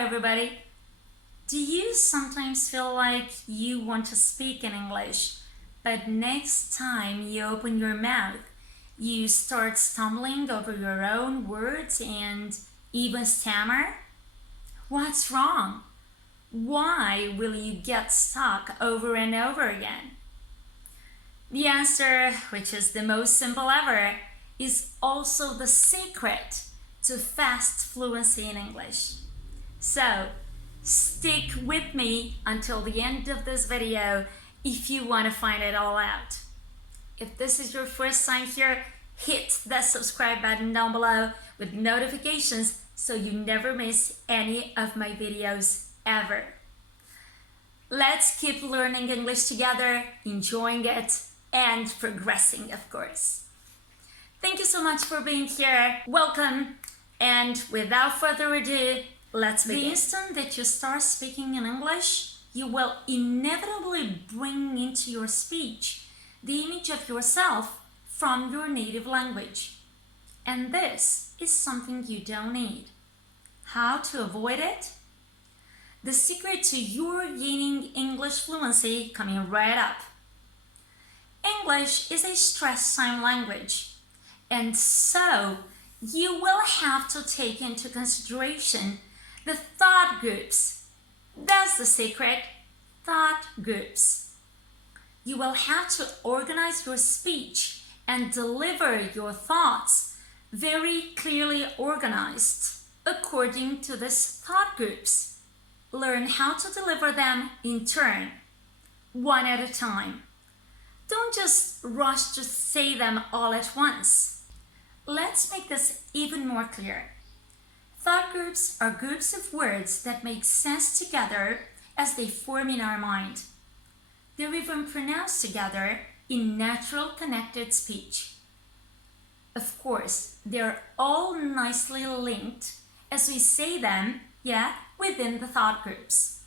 everybody. Do you sometimes feel like you want to speak in English, but next time you open your mouth, you start stumbling over your own words and even stammer? What's wrong? Why will you get stuck over and over again? The answer, which is the most simple ever, is also the secret to fast fluency in English. So, stick with me until the end of this video if you want to find it all out. If this is your first time here, hit the subscribe button down below with notifications so you never miss any of my videos ever. Let's keep learning English together, enjoying it, and progressing, of course. Thank you so much for being here. Welcome. And without further ado, let's begin. The instant that you start speaking in English, you will inevitably bring into your speech the image of yourself from your native language. And this is something you don't need. How to avoid it? The secret to your gaining English fluency coming right up. English is a stress sign language, and so you will have to take into consideration the thought groups. That's the secret, thought groups. You will have to organize your speech and deliver your thoughts very clearly organized according to these thought groups. Learn how to deliver them in turn, one at a time. Don't just rush to say them all at once. Let's make this even more clear. Thought groups are groups of words that make sense together as they form in our mind. They're even pronounced together in natural connected speech. Of course, they're all nicely linked as we say them, within the thought groups.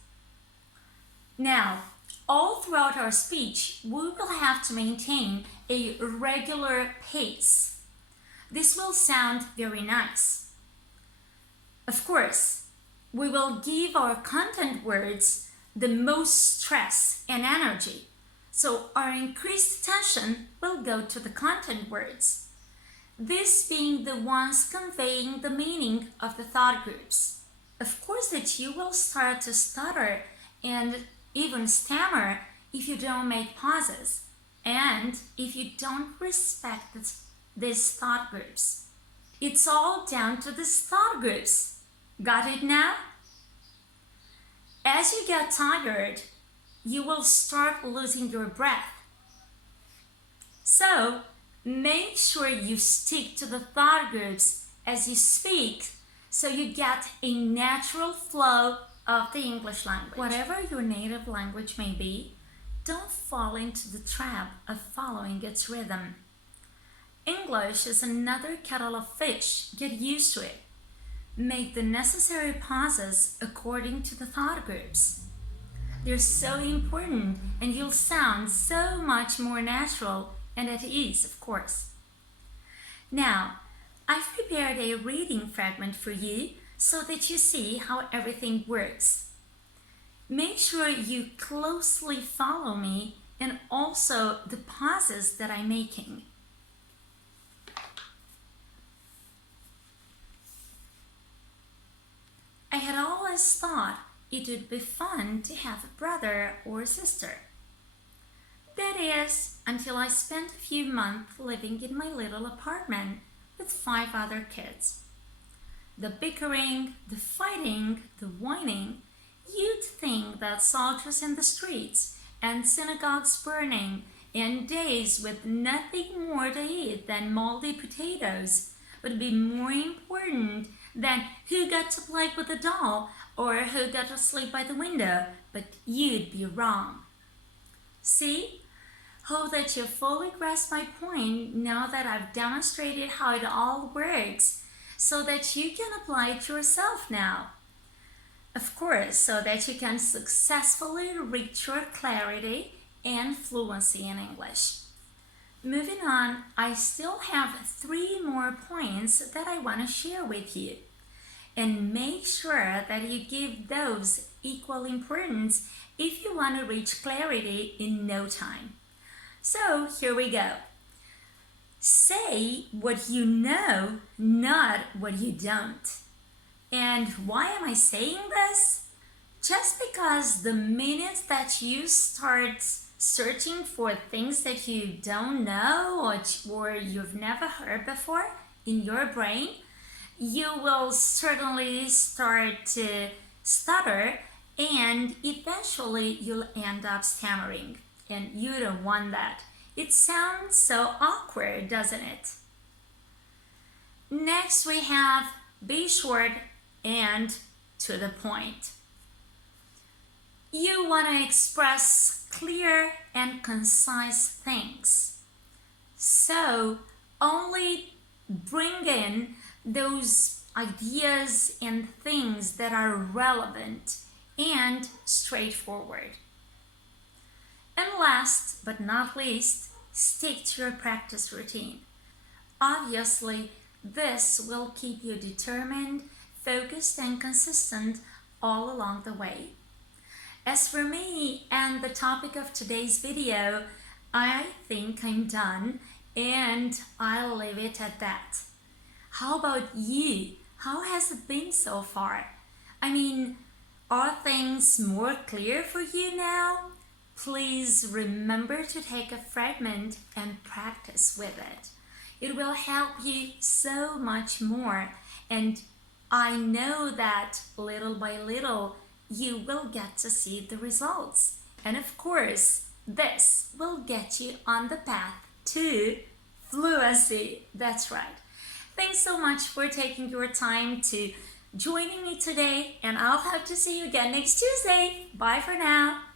Now, all throughout our speech, we will have to maintain a regular pace. This will sound very nice. Of course, we will give our content words the most stress and energy, so our increased attention will go to the content words, this being the ones conveying the meaning of the thought groups. Of course that you will start to stutter and even stammer if you don't make pauses and if you don't respect these thought groups. It's all down to these thought groups. Got it now? As you get tired, you will start losing your breath. So, make sure you stick to the thought groups as you speak so you get a natural flow of the English language. Whatever your native language may be, don't fall into the trap of following its rhythm. English is another kettle of fish. Get used to it. Make the necessary pauses according to the thought groups. They're so important and you'll sound so much more natural and at ease, of course. Now, I've prepared a reading fragment for you so that you see how everything works. Make sure you closely follow me and also the pauses that I'm making. I had always thought it would be fun to have a brother or sister. That is, until I spent a few months living in my little apartment with 5 other kids. The bickering, the fighting, the whining, you'd think that soldiers in the streets and synagogues burning and days with nothing more to eat than moldy potatoes would be more important than who got to play with a doll or who got to sleep by the window, but you'd be wrong. See? Hope that you fully grasp my point now that I've demonstrated how it all works so that you can apply it yourself now. Of course, so that you can successfully reach your clarity and fluency in English. Moving on, I still have 3 more points that I want to share with you. and make sure that you give those equal importance if you want to reach clarity in no time. So here we go. Say what you know, not what you don't. And why am I saying this? Just because the minute that you start searching for things that you don't know or you've never heard before in your brain, you will certainly start to stutter and eventually you'll end up stammering. And you don't want that. It sounds so awkward, doesn't it? Next we have be short and to the point. You want to express clear and concise things. So only bring in those ideas and things that are relevant and straightforward. And last but not least, stick to your practice routine. Obviously, this will keep you determined, focused, and consistent all along the way. As for me and the topic of today's video, I think I'm done and I'll leave it at that. How about you? How has it been so far? I mean, are things more clear for you now? Please remember to take a fragment and practice with it. It will help you so much more, and I know that little by little you will get to see the results. And of course, this will get you on the path to fluency. That's right. Thanks so much for taking your time to joining me today, and I'll have to see you again next Tuesday. Bye for now.